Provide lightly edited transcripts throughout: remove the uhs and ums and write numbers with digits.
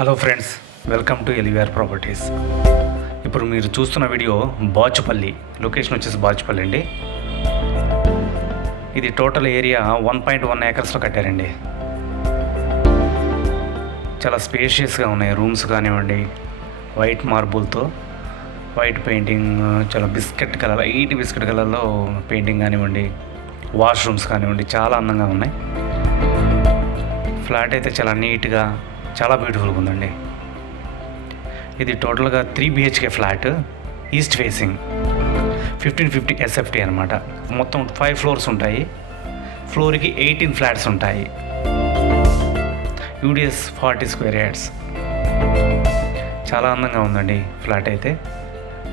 Hello friends, welcome to Elivare properties. ఇప్పుడు మీరు చూస్తున్న వీడియో బాచుపల్లి, లొకేషన్ వచ్చేసి బాచుపల్లి అండి. ఇది టోటల్ ఏరియా 1.1 ఏకర్స్లో కట్టారండి. చాలా స్పేషియస్గా ఉన్నాయి. రూమ్స్ కానివ్వండి, వైట్ మార్బుల్తో వైట్ పెయింటింగ్, చాలా బిస్కెట్ కలర్, బిస్కెట్ కలర్లో పెయింటింగ్ కానివ్వండి, వాష్రూమ్స్ కానివ్వండి, చాలా అందంగా ఉన్నాయి. ఫ్లాట్ అయితే చాలా నీట్గా, చాలా బ్యూటిఫుల్గా ఉందండి. ఇది టోటల్గా 3 BHK flat, east facing, 1550 SFT అనమాట. మొత్తం 5 ఫ్లోర్స్ ఉంటాయి. ఫ్లోర్కి 18 ఫ్లాట్స్ ఉంటాయి. UDS 40 square yards. చాలా అందంగా ఉందండి ఫ్లాట్ అయితే.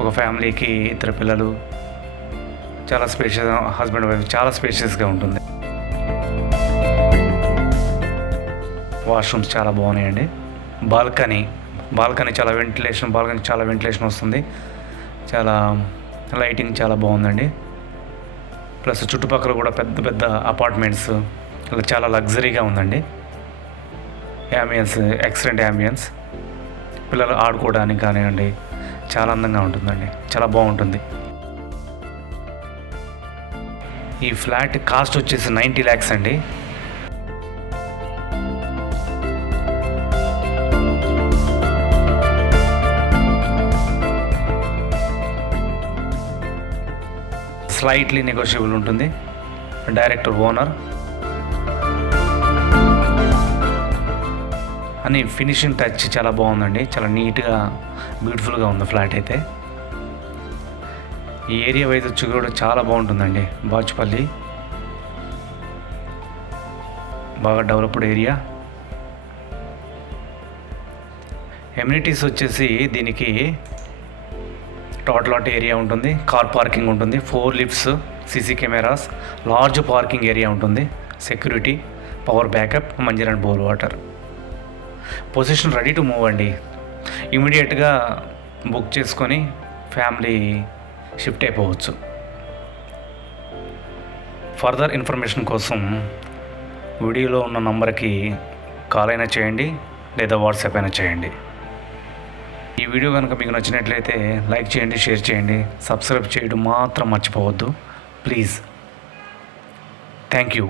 ఒక ఫ్యామిలీకి 2 పిల్లలు, చాలా స్పేషియస్, హస్బెండ్ వైఫ్, చాలా స్పేషియస్గా ఉంటుంది. వాష్రూమ్స్ చాలా బాగున్నాయండి. బాల్కనీ చాలా వెంటిలేషన్ వస్తుంది. చాలా లైటింగ్ చాలా బాగుందండి. ప్లస్ చుట్టుపక్కల కూడా పెద్ద పెద్ద అపార్ట్మెంట్స్, చాలా లగ్జరీగా ఉందండి. Excellent ambience. పిల్లలు ఆడుకోవడానికి కానివ్వండి, చాలా అందంగా ఉంటుందండి. చాలా బాగుంటుంది. ఈ ఫ్లాట్ కాస్ట్ వచ్చేసి 90 lakhs అండి. స్లైట్లీ నెగోషియబుల్ ఉంటుంది. డైరెక్టర్ ఓనర్ అని ఫినిషింగ్ టచ్ చాలా బాగుందండి. చాలా నీట్గా, బ్యూటిఫుల్గా ఉంది ఫ్లాట్ అయితే. ఈ ఏరియా వైజ్ వచ్చి కూడా చాలా బాగుంటుందండి. బాచుపల్లి బాగా డెవలప్డ్ ఏరియా. ఎమ్యూనిటీస్ వచ్చేసి దీనికి టోటల్ ఏరియా ఉంటుంది. కార్ పార్కింగ్ ఉంటుంది, 4 lifts, CC cameras, large parking area ఉంటుంది, security, power backup, Manjeera bore water. Position ready to move అండి. ఇమీడియట్గా బుక్ చేసుకొని ఫ్యామిలీ షిఫ్ట్ అయిపోవచ్చు. ఫర్దర్ ఇన్ఫర్మేషన్ కోసం వీడియోలో ఉన్న నంబర్కి కాల్ అయినా చేయండి, లేదా వాట్సాప్ అయినా చేయండి. ఈ వీడియో కనుక మీకు నచ్చినట్లయితే లైక్ చేయండి, షేర్ చేయండి, సబ్స్క్రైబ్ చేయడం మాత్రం మర్చిపోవద్దు ప్లీజ్. Thank you.